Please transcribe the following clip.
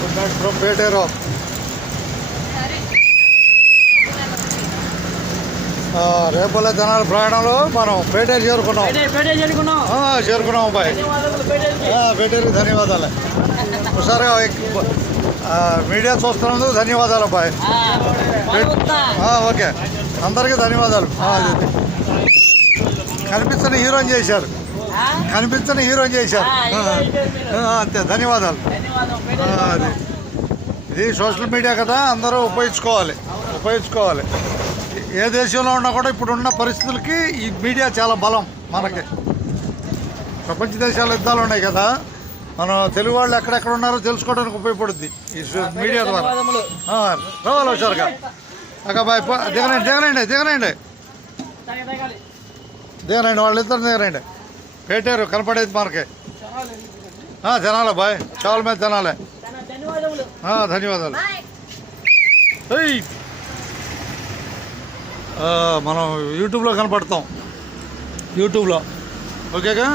Good night from Peteru. Repalle Tenali ప్రయాణంలో మనం పేటేరు చేరుకున్నాం అబ్బాయి. పేటేరుకి ధన్యవాదాలు. ఒకసారి మీడియా చూస్తున్నందుకు ధన్యవాదాలు అబ్బాయి. ఓకే, అందరికీ ధన్యవాదాలు. కనిపించని హీరోని చేశారు, అంతే. ధన్యవాదాలు. అది ఇది సోషల్ మీడియా కదా, అందరూ ఉపయోగించుకోవాలి. ఏ దేశంలో ఉన్నా కూడా ఇప్పుడున్న పరిస్థితులకి ఈ మీడియా చాలా బలం మనకి. ప్రపంచ దేశాల యుద్ధాలు ఉన్నాయి కదా, మనం తెలుగు వాళ్ళు ఎక్కడెక్కడ ఉన్నారో తెలుసుకోవడానికి ఉపయోగపడుద్ది ఈ మీడియా ద్వారా. రావాలి హుషారుగా. బాయ్. దిగనండి వాళ్ళిద్దరు దిగనండి. పేటేరు కనపడేది మనకి. తినాలి బాయ్, చావుల మీద తినాలి. ధన్యవాదాలు. మనం యూట్యూబ్లో కనపడతాం, యూట్యూబ్లో. ఓకేగా.